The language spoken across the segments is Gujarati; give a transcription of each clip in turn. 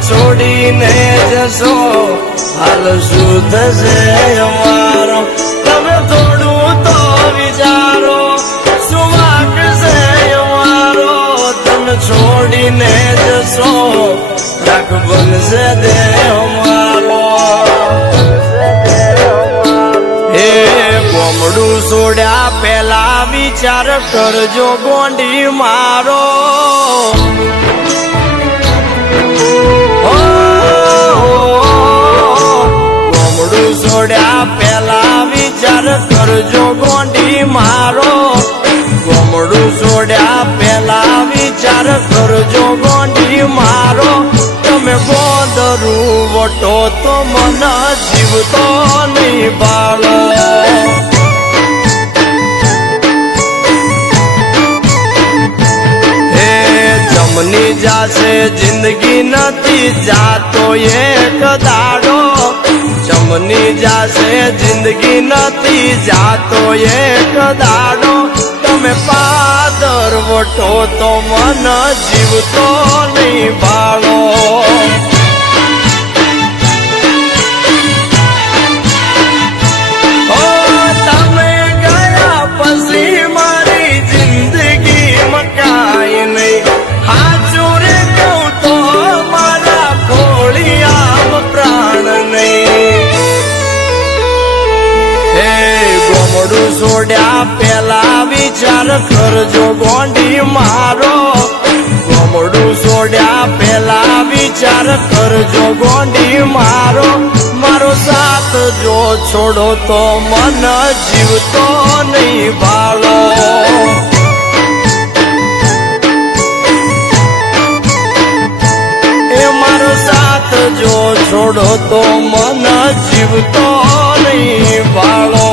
છોડીને જશો હાલ શુદ્ધ છે અમારો તમે થોડું તો વિચારો શું વાંક છે અમારો તમે છોડીને જશો રાખ બનશે દે અમારો હે ગોમડું છોડ્યા પેલા વિચાર કરજો ગોંડી મારો છોડ્યા પેલા વિચાર કરજો ગોંડી મારો ગોમડું છોડ્યા પેલા વિચાર કરજો ગોંડી મારો તમે ગોંદરું વટો તો મન જીવતો નહીં બાળો હે જમની જાશે જિંદગી નથી જાતો એક દાડો જમની જાશે જિંદગી નથી જાતો એક દાડો તમે પાદર વટો તો મન જીવતો નહીં બાળો તમે ગયા પછી મારી જિંદગી મકાઈ નહીં હાચું રે કહું તો મારા ખોળિયા પ્રાણ નહીં ગોમડું છોડ્યા પેલા વિચાર કરજો ગોંડી મારો ગોમડું છોડ્યા પેલા વિચાર કરજો ગોંડી મારો મારો સાથ જો છોડો તો મન જીવતો નહીં બાળો એ મારો સાથ જો છોડો તો મન જીવતો નહીં બાળો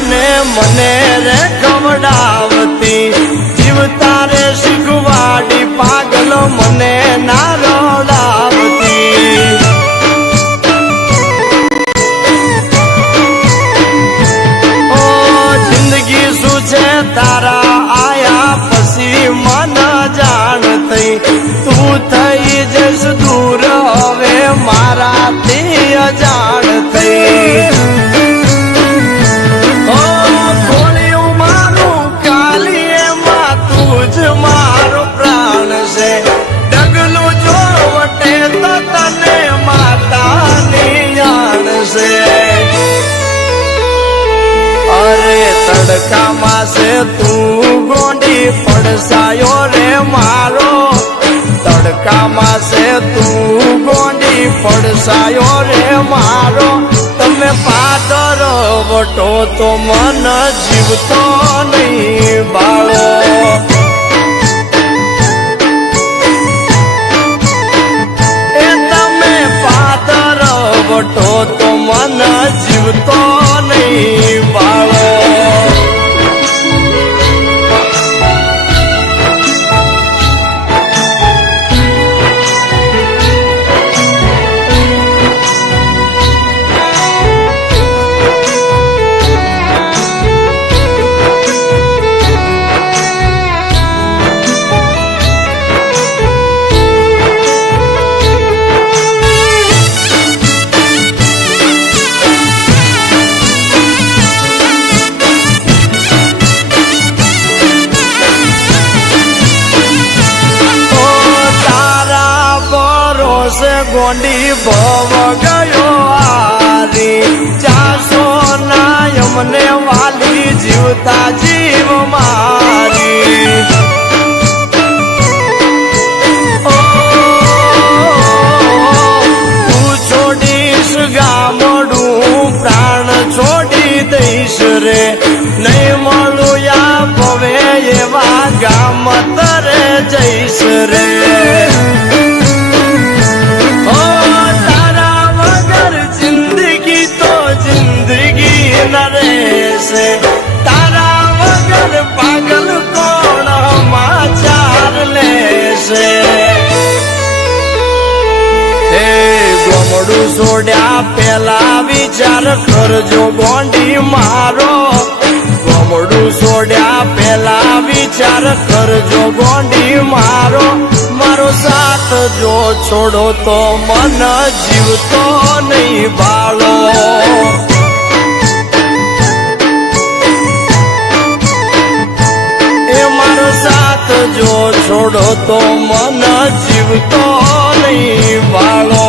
અને મને રે ખવડાવતી જીવતા રે શીખવાડી પાગલ મને ના રડાવતી ઓ જિંદગી શું છે તારા આયા પછી મન જાણ થઈ તું થઈ જઈશ દૂર હવે મારાથી અજાણ થઈ મારો પ્રાણ છે ડગલું જો વટે તો તને માતાની જાણ છે અરે તડકામાં છે તું ગોંડી પડસાયો રે મારો તડકામાં છે તું ગોંડી પડસાયો રે મારો તમે પાદર વટો તો મન જીવતો નહીં બાળો વટો તો મન જીવતો નહીં બાળો ગોંડી ભવ ગયો આરી ચાસો ના મને વાલી જીવતા જીવ મારી તું છોડીશ ગામડું પ્રાણ છોડી દઈશ જઈશ રે નહીં મળું યા ભવે એવા ગામ તરે જઈશ રે ઓ તારા વગર જિંદગી તો જિંદગી ન રહેશે તારા વગર પાગલ કોણ સમાચાર લેશે ગોમડું છોડ્યા પેલા વિચાર કરજો ગોંડી મારો ગોમડું છોડ્યા પેલા વિચાર કરજો ગોંડી મારો મારો સાથ જો છોડો તો મન જીવતો નહીં બાળો એ મારો સાથ જો છોડો તો મન જીવતો નહીં બાળો